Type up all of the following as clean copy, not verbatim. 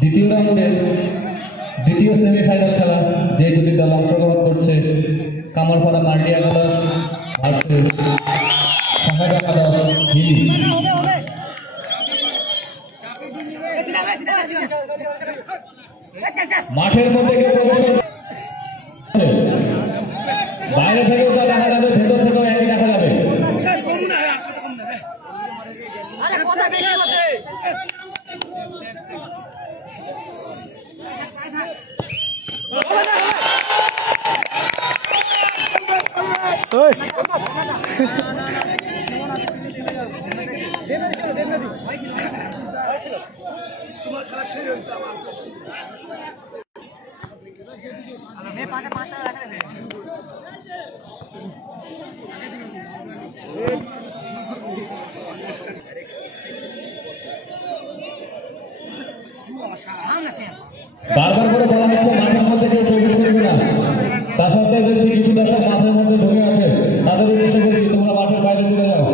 দ্বিতীয় রাউন্ডের দ্বিতীয় সেমিফাইনাল খেলা যে দুটি দল অংশগ্রহণ করছে কামারপাড়া মাল্টি একাদশ ভার্সেস সাহায্য একাদশ হিলি। মাঠের মধ্যে বাইরে থেকেও তা দেখা যাবে, ভেতর থেকেও একই দেখা যাবে। বারবার করে বলা হচ্ছে মাঠের মধ্যে কেউ প্রবেশ করবে না, তা সত্ত্বেও দেখছি কিছু দর্শক মাঠের মধ্যে ঢুকে আছে। তাদের উদ্দেশ্যে বলছি তোমরা মাঠের বাইরে চলে যাও।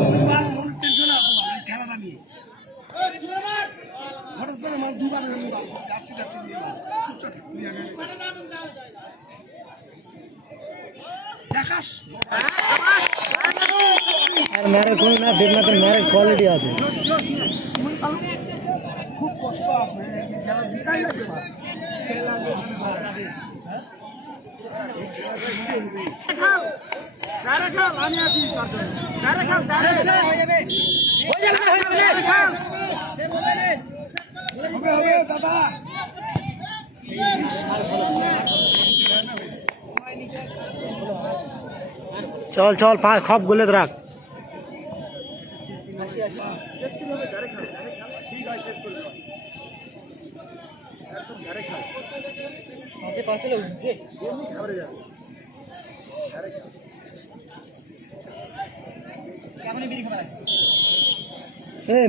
কোয়ালিটি আছে খুব কষ্ট আছে আমি আছি দাদা চল চল খপ গুলে রাখ।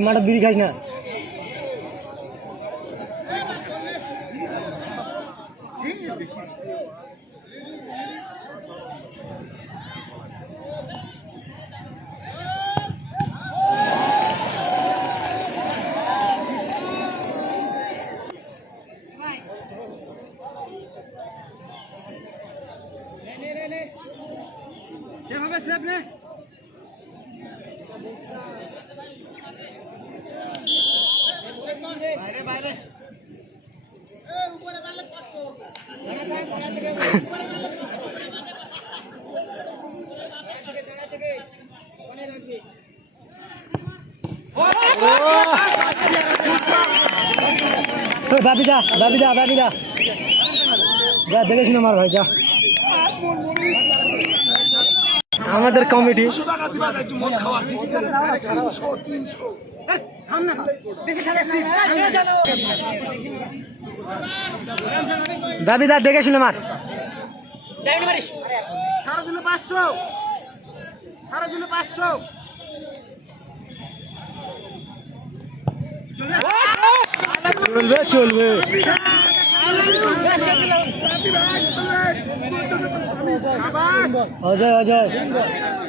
মাঠে বিড়ি খাই না। সেভাবে সেভ নে বাইরে বাইরে উপরে মারলে 500 বাবিদা বাবিদা বাবিদা যা দেখেছি আমার ভাই যা। আমাদের কমিটি দাবিদা দেখে শুনে মার 500 চলবে চলবে। অজয় অজয়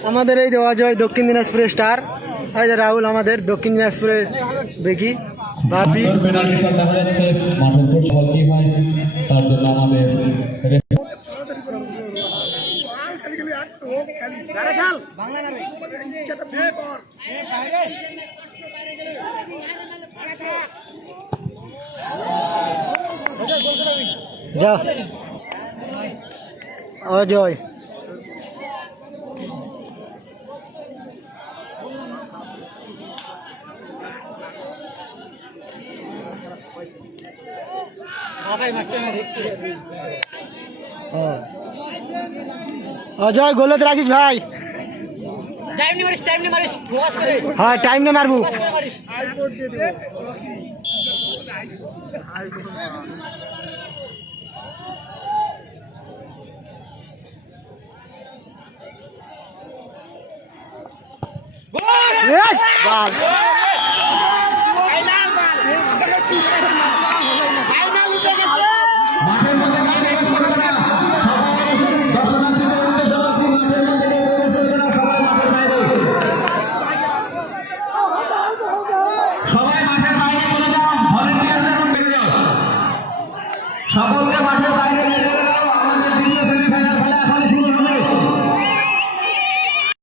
আমাদের এই অজয় দক্ষিণ দিনাজপুরের স্টার। এই যে রাহুল আমাদের দক্ষিণ দিনাজপুরের বেকি বাপি। পেনাল্টি শট দেখা যাচ্ছে মাঠের ফুটবল কি হয় তার জন্য আমাদের যা অজয় অজয় গোলত রাখিস ভাই। হ্যাঁ টাইম নে মারবো। Yes! মাঠের মধ্যে মাঠের বাইরে